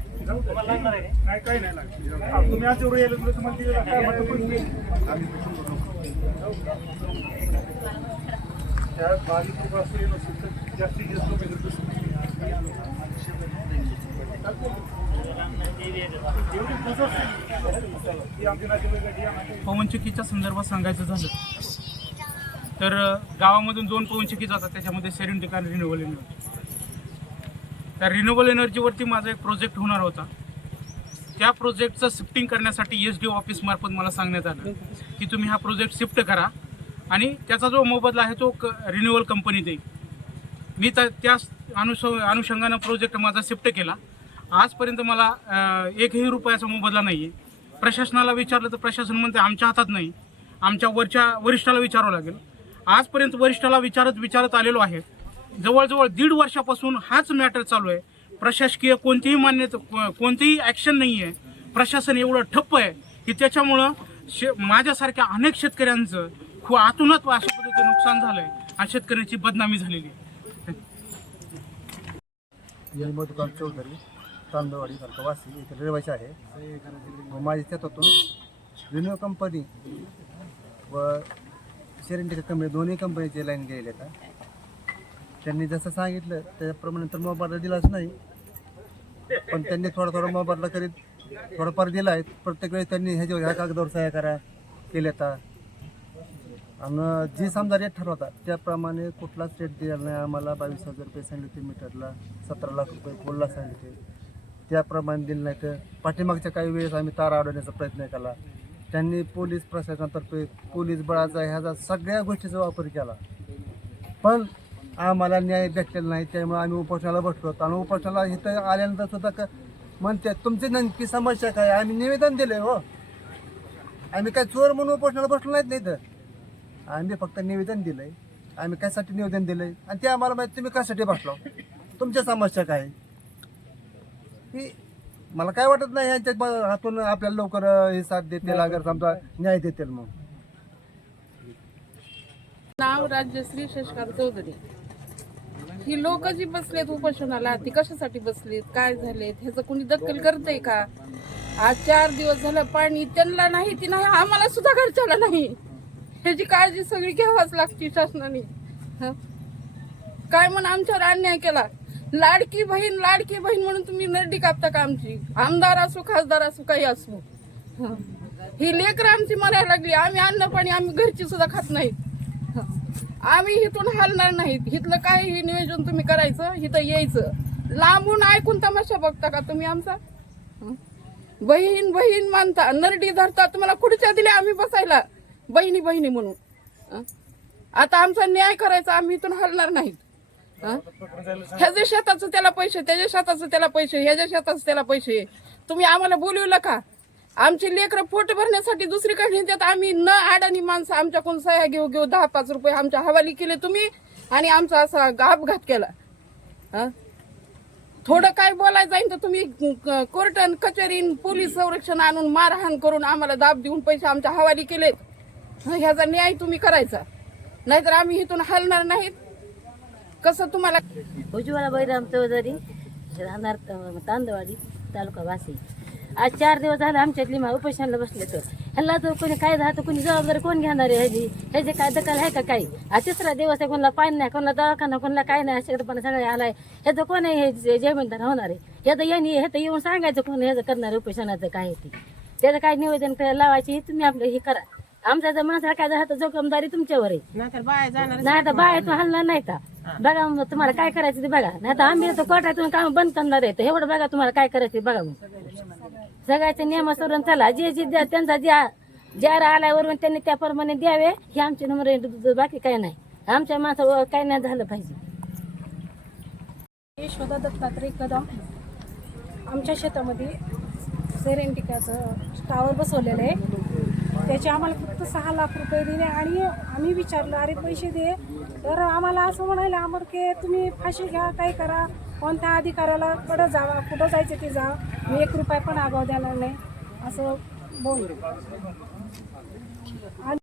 नाही काही नाही लागत तुम्ही आज एवढं येईल तुम्हाला दिलं त्या बारीक लोक असं येत असेल तर जास्तीत जास्त लोक संदर्भात सांगायचं झालं. तर गावामधून दोन पवनचक्की जातात त्याच्यामध्ये सेरेंटिक आणि रिन्युएबल एनर्जी त्या रिन्युएबल एनर्जीवरती माझा एक प्रोजेक्ट होणार होता. त्या प्रोजेक्टचं शिफ्टिंग करण्यासाठी एस डी ओ ऑफिसमार्फत मला सांगण्यात आलं. की तुम्ही हा प्रोजेक्ट शिफ्ट करा आणि त्याचा जो मोबदला आहे तो क रिन्युअल कंपनी देईल. मी त्या त्या अनुष अनुषंगानं प्रोजेक्ट माझा शिफ्ट केला. आजपर्यंत मला एकही रुपयाचा मोबदला नाही आहे प्रशासनाला विचारलं तर प्रशासन म्हणते आमच्या हातात नाही. आमच्या वरच्या वरिष्ठाला विचारावं लागेल. आजपर्यंत वरिष्ठाला विचारत विचारत आलेलो आहे. जवळजवळ दीड वर्षापासून हाच मॅटर चालू आहे. प्रशासकीय कोणतीही मान्यता कोणतीही ॲक्शन नाही आहे प्रशासन एवढं ठप्प आहे की त्याच्यामुळं शे माझ्यासारख्या अनेक शेतकऱ्यांचं खूप आतूनच अशा पद्धतीचं नुकसान झालं आहे आणि शेतकऱ्यांची बदनामी झालेली आहे. मी चौधरी तांदवाडी वासी इथे रहिवासी आहे. माझ्या शेतातून रिन्यू कंपनी व शेरेंटिका कंपनी दोन्ही कंपनीचे लाईन गेले आता त्यांनी जसं सांगितलं त्याप्रमाणे तर मोबदला दिलाच नाही. पण त्यांनी थोडा थोडा मोबदला करीत थोडंफार दिला आहे प्रत्येक वेळेस त्यांनी ह्याच्यावर ह्या कागदावर सह्या करा केल्या आता आणि जी समजा रेट ठरवता त्याप्रमाणे कुठलाच रेट दिला नाही. आम्हाला बावीस हजार रुपये सांगितले मीटरला सतरा लाख रुपये पोलला सांगितले. त्याप्रमाणे दिलं नाही तर पाठीमागच्या काही वेळेस आम्ही तारा अडवण्याचा प्रयत्न केला. त्यांनी पोलीस प्रशासनातर्फे पोलीस बळाचा ह्याचा सगळ्या गोष्टीचा वापर केला. पण आम्हाला न्याय भेटलेला नाही त्यामुळे आम्ही उपोषणाला बसलो आणि उपोषणाला इथं आल्यानंतर सुद्धा क म्हणते तुमची नक्की समस्या काय? आम्ही निवेदन दिले हो. आम्ही काय चोर म्हणून उपोषणाला बसलो नाहीत नाही तर आम्ही फक्त निवेदन दिलंय. आम्ही कशासाठी निवेदन दिलंय? आणि ते आम्हाला माहिती तुम्ही कशासाठी बसलो? तुमच्या समस्या काय? आहे? ही मला काय वाटत नाही यांच्या ब- हातून आपल्याला लवकर अं, हे साथ देतील अगर समजा न्याय देतील मग. नाव राज्यश्री शशकांत चौधरी. ही लोक जी बसलेत उपोषणाला ती कशासाठी बसलीत? काय झालेत? ह्याचं कोणी दखल करतंय का? आज चार दिवस झालं पाणी त्यांना नाही ती नाही आम्हाला सुद्धा घरच्याला नाही. ह्याची काळजी सगळी घ्यावाच लागते शासनाने. हं? काय म्हणून आमच्यावर अन्याय केला? लाडकी बहीण लाडकी बहीण म्हणून तुम्ही नरडी कापता का आमची? आमदार असो खासदार असो काही असो. हं. ही लेकरं आमची मरायला लागली. आम्ही अन्न पाणी आम्ही घरची सुद्धा खात नाहीत. आम्ही इथून हलणार नाहीत. इथलं काही नियोजन तुम्ही करायचं इथं यायचं. लांबून ऐकून तमाशा बघता का तुम्ही आमचा? हं? बहीण बहीण मानता. नरडी धरता. तुम्हाला खुर्च्या दिल्या आम्ही बसायला. बहिणी बहिणी म्हणून. हं? आता आमचा न्याय करायचा. आम्ही इथून हलणार नाहीत. हं? ह्याच्या शेताचं त्याला पैसे त्याच्या शेताचं त्याला पैसे ह्याच्या शेताचं त्याला पैसे. तुम्ही आम्हाला बोलवलं का आमची लेकरं पोट भरण्यासाठी दुसरीकडे नेतात आम्ही न अडाणी माणसं आमच्याकडून सह्या घेऊ घेऊ दहा पाच रुपये आमच्या हवाली केले तुम्ही आणि आमचा असा अपघात केला. थोडं काय बोलायचं आहे तर तुम्ही क- कोर्ट कचेरी पोलीस संरक्षण आणून मारहाण करून आम्हाला दाब देऊन पैसे आमच्या हवाली केलेत. ह्याचा न्याय तुम्ही करायचा. नाहीतर आम्ही इथून हलणार नाहीत. कसं तुम्हाला उज्ज्वला बैराम चौधरी राहणार तांदवाडी तालुका वासी आज चार दिवस झाले आमच्यातली मा उपोषणाला बसले तर. ह्याला तर कोणी काय झालं कोणी जबाबदारी कोण घेणार आहे ह्याची? ह्याची काय दखल आहे का काही आज तिसरा दिवस आहे कोणाला पाणी नाही कोणाला दवाखाना कोणाला काय नाही अशा सगळे आलाय. ह्याचं कोण आहे हे जे- जमीनदार होणार आहे? ह्याचं यांनी ह्याचं येऊन सांगायचं कोण ह्याचं करणार उपोषणाचं काय आहे ते. त्याचं काय निवेदन करायला लावायचे हे तुम्ही आपलं हे करा. आमच्या जर माणसाला काय झालं तर जोखमदारी तुमच्यावर आहे. नाही तर बाहेर तू हलणार नाही का? बघा मग तुम्हाला काय करायचं ते बघा. नाही तर आम्ही तर कोर्टातून काम बंद करणार आहे. तर एवढं बघा तुम्हाला काय करायचं ते बघा मग. सगळ्याच्या नियमासवरून चला. जे जे द्या- त्यांचा ज्या ज्या आल्यावरून त्यांनी त्याप्रमाणे द्यावे. हे आमचे नंबर आहे बाकी काही नाही. आमच्या माणसावर काही नाही झालं पाहिजे. यशोदा दत्तात्रय कदम. आमच्या शेतामध्ये सेरेंटिकाचं टावर बसवलेलं आहे. त्याचे आम्हाला फक्त सहा लाख रुपये दिले आणि आम्ही विचारलं अरे पैसे दे. तर आम्हाला असं म्हणायला आमर की तुम्ही फाशी घ्या काही करा. कोणत्या अधिकाऱ्याला कडं जावा कुठं जायचं ते जा. मी एक रुपया पण आगाव द्यायला नाही. असं बोल आणि